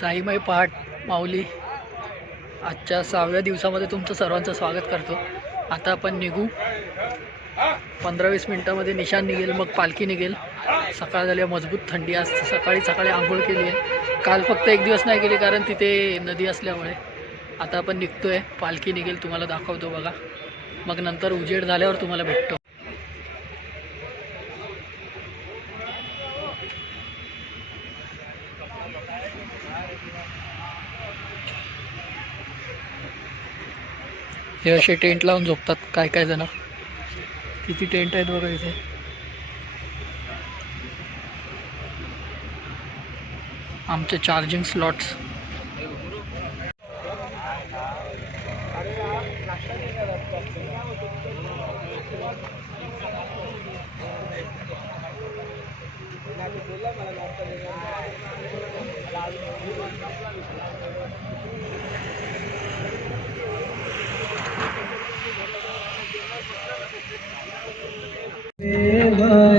साईमाई पहाट माऊली आजच्या 6व्या दिवसामध्ये तुमचं सर्वांचं स्वागत करतो। आता आपण निघू 15-20 मिनिटांमध्ये निशाण निघेल, मग पालखी निघेल। सकाळ झाली, मजबूत थंडी असते। सकाळी आंघोळ केली आहे, काल फक्त एक दिवस नाही केली कारण तिथे नदी असल्यामुळे। आता आपण निघतोय, पालखी निघेल, तुम्हाला दाखवतो बघा। मग नंतर उजेड झाल्यावर तुम्हाला भेटतो। हे असे टेंट लावून झोपतात काय जण। किती टेंट आहेत बघा इथे। आमचे चार्जिंग स्लॉट्स।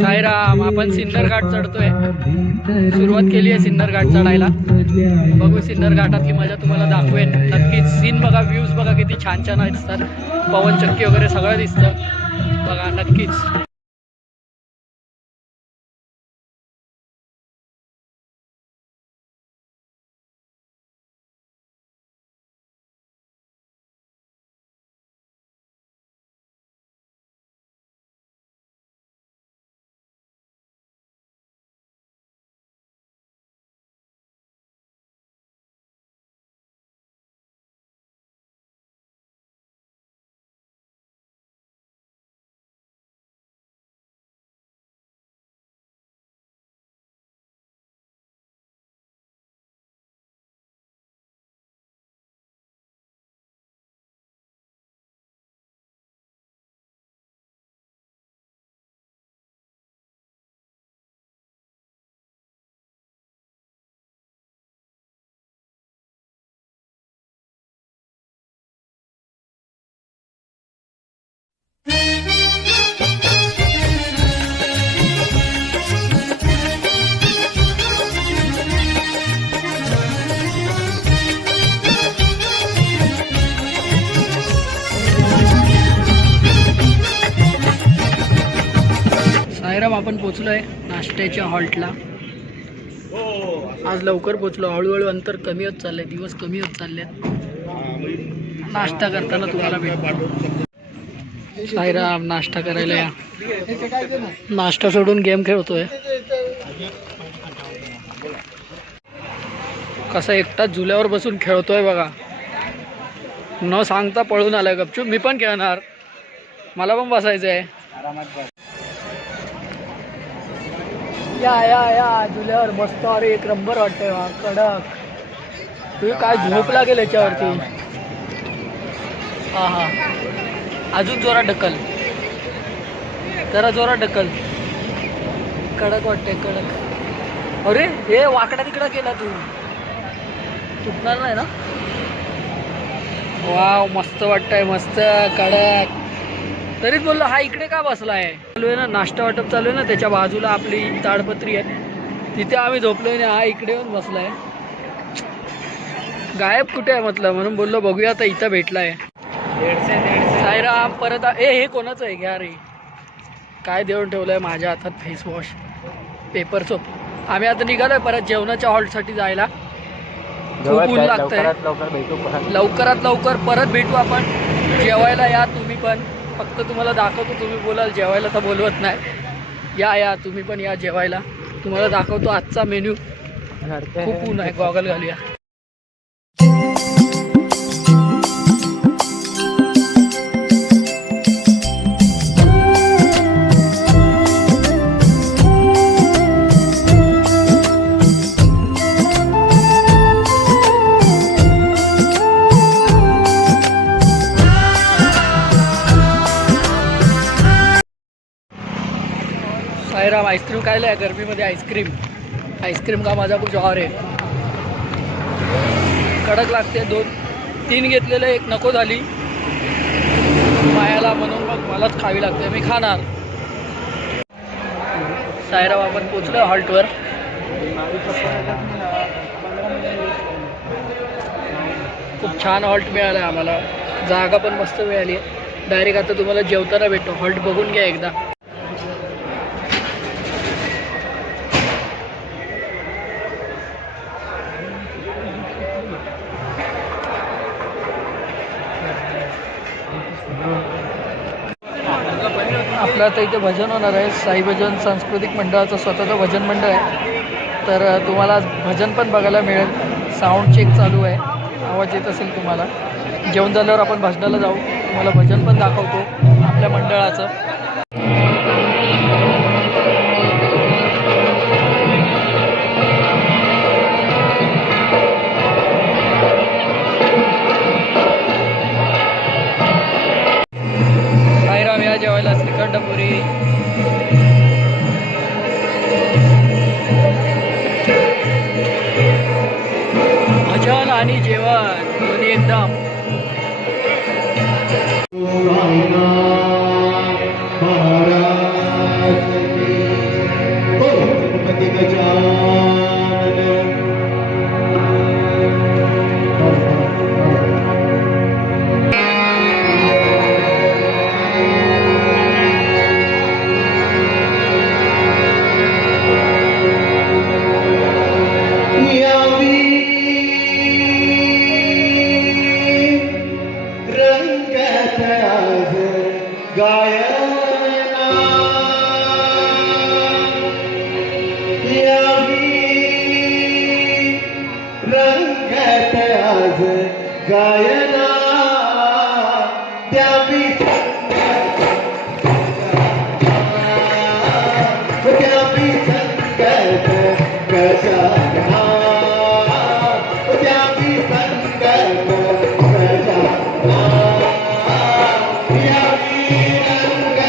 साईराम, आपण सिन्नर घाट चढतोय। सुरुवात केली आहे सिन्नर घाट चढायला। बघू सिन्नर घाटातली मजा तुम्हाला दाखवेन नक्कीच। सीन बघा, व्ह्यूज बघा किती छान छान दिसतात। पवनचक्की वगैरे सगळं दिसतं बघा नक्कीच। साईराम, आपण पोचलोय नाश्त्याच्या हॉल्टला। आज लवकर पोचलो। हळूहळू अंतर कमी होत चाललंय, दिवस कमी होत चाललेत। नाश्ता करताना तुम्हाला भेटतो। साईराम, नाश्ता करायला या। नाश्ता सोडून गेम खेळतोय। कसा एकटाच झुल्यावर बसून खेळतोय बघा। न सांगता पळून आलाय गपचूप। मी पण खेळणार, मला पण बसायचं आहे। या झुल्यावर मस्त। अरे एक नंबर वाटतंय कडक। तुम्ही काय झोप लागेल याच्यावरती। हा अजून जोरात ढकल, जरा जोरात ढकल। कडक वाटतंय, कडक। अरे हे वाकडा तिकडा केला तू, तुटणार नाही ना। वाव, मस्त वाटतंय, मस्त कडक। तरीच बोललो हा इकडे का बसला आहे। चालू आहे ना नाश्ता वाटप चालू आहे ना, त्याच्या बाजूला आपली ताडपत्री आहे, तिथे आम्ही झोपलोय ना। हा इकडे येऊन बसलाय, गायब कुठे आहे म्हटलं, म्हणून बोललो बघूया आता इथं भेटलाय। 150 साईराम परत हे कोणाचं आहे घ्या रे। काय देऊन ठेवलंय माझ्या हातात, फेस वॉश, पेपर सोप। आम्ही आता निघालोय परत जेवणाच्या हॉल्टसाठी जायला। खूप ऊन लागतंय। लवकरात लवकर परत भेटू आपण। जेवायला या तुम्ही पण, फक्त तुम्हाला दाखवतो, तुम्ही बोलाल जेवायला तर बोलवत नाही। या तुम्ही पण या जेवायला, तुम्हाला दाखवतो आजचा मेन्यू। खूप ऊन आहे, गॉगल घालूया। साईराम, आईस्क्रीम खायला आहे गर्मीमध्ये। आईस्क्रीम का माझा कुछ और है। कडक लागते। 2-3 घेतलेले, एक नको झाली मायाला, म्हणून मग मलाच खावी लागते, मी खाणार। साईराम, आपण पोचलो हॉल्टवर। खूप छान हॉल्ट मिळाला आहे आम्हाला, जागा पण मस्त मिळाली आहे. डायरेक्ट आता तुम्हाला जेवताना भेटतो, हॉल्ट बघून घ्या एकदा. आपलं आता इथे भजन होणार आहे. साई भजन सांस्कृतिक मंडळाचं स्वतःचं भजन मंडळ आहे. तर तुम्हाला भजन पण बघायला मिळेल. साऊंड चेक चालू आहे, आवाज येत असेल तुम्हाला. जेवण झाल्यावर आपण भजनाला जाऊ, तुम्हाला भजन पण दाखवतो आपल्या मंडळाचं. साईराम या जेवायला श्रीखंडपुरी. भजन आणि जेवण दोन्ही एकदम. गायना द्यावी द्यावी संकल्प गजानना द्यावी संकल्प गजानना द्यावी रंग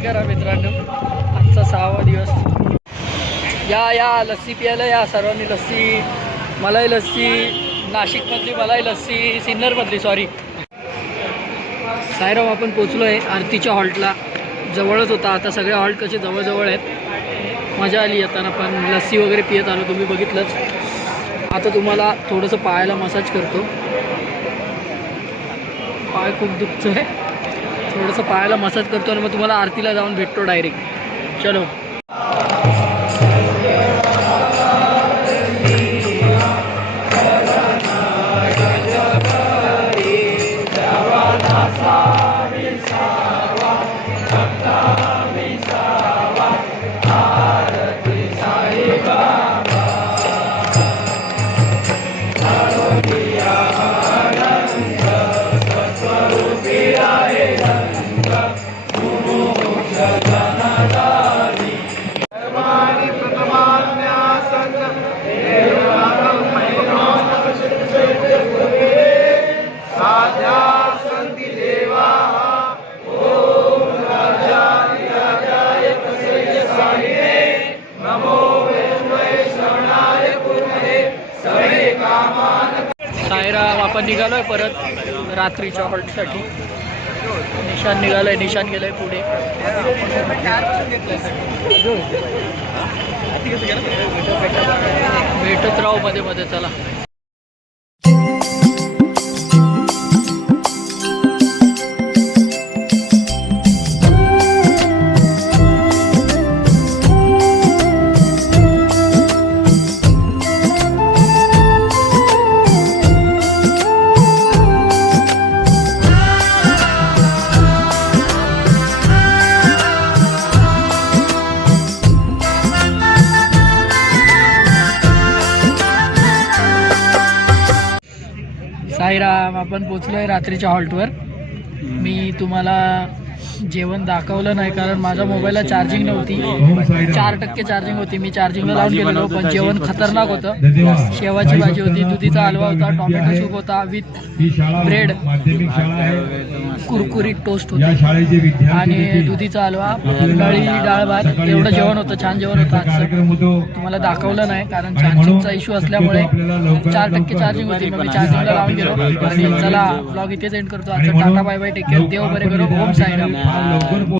कमेंटही करा मित्रांनो. आजचा 6वा दिवस. या लस्सी प्यायला या सर्वांनी. लस्सी, मलाई लस्सी, नाशिकमधली मलाई लस्सी, सिन्नरमधली सॉरी. साईराम आपण पोचलो आहे आरतीच्या हॉल्टला. जवळच होता. आता सगळे हॉल्ट कसे जवळजवळ आहेत. मजा आली येताना पण लस्सी वगैरे पियत आलो. तुम्ही बघितलंच. आता तुम्हाला थोडंसं पायाला मसाज करतो. पाय खूप दुखतो आहे. थोडंसं पायाला मसाज करतो आणि मग तुम्हाला आरतीला जाऊन भेटतो डायरेक्ट. चलो. साईराम आपण निघालोय परत रात्रीच्या हॉल्टसाठी. निशान निघालोय. निशान गेलोय पुढे. भेटत राहू मध्ये मध्ये. चला. साईराम आपण पोचलोय रात्रीच्या हॉल्टवर. मी तुम्हाला जेवण दाखवलं नाही कारण माझ्या मोबाईलला चार्जिंग नव्हती. 4% चार्जिंग होती. मी चार्जिंगला लावून गेलेलो पण जेवण खतरनाक होतं. शेवाची भाजी होती, दुधीचा हलवा होता, टोमॅटो सूप होता विथ ब्रेड, कुरकुरीत टोस्ट होती आणि दुधीचा हलवा, नळी डाळ भात. एवढं जेवण होतं. छान जेवण होतं आजचं. तुम्हाला दाखवलं नाही कारण चार्जिंगचा इश्यू असल्यामुळे 4% चार्जिंग होती. मग मी चार्जिंगला लावून गेलो. आणि चला ब्लॉग इथेच एंड करतो. आजचा tata bye bye. Take care. देव बरे करो. ओम साईराम.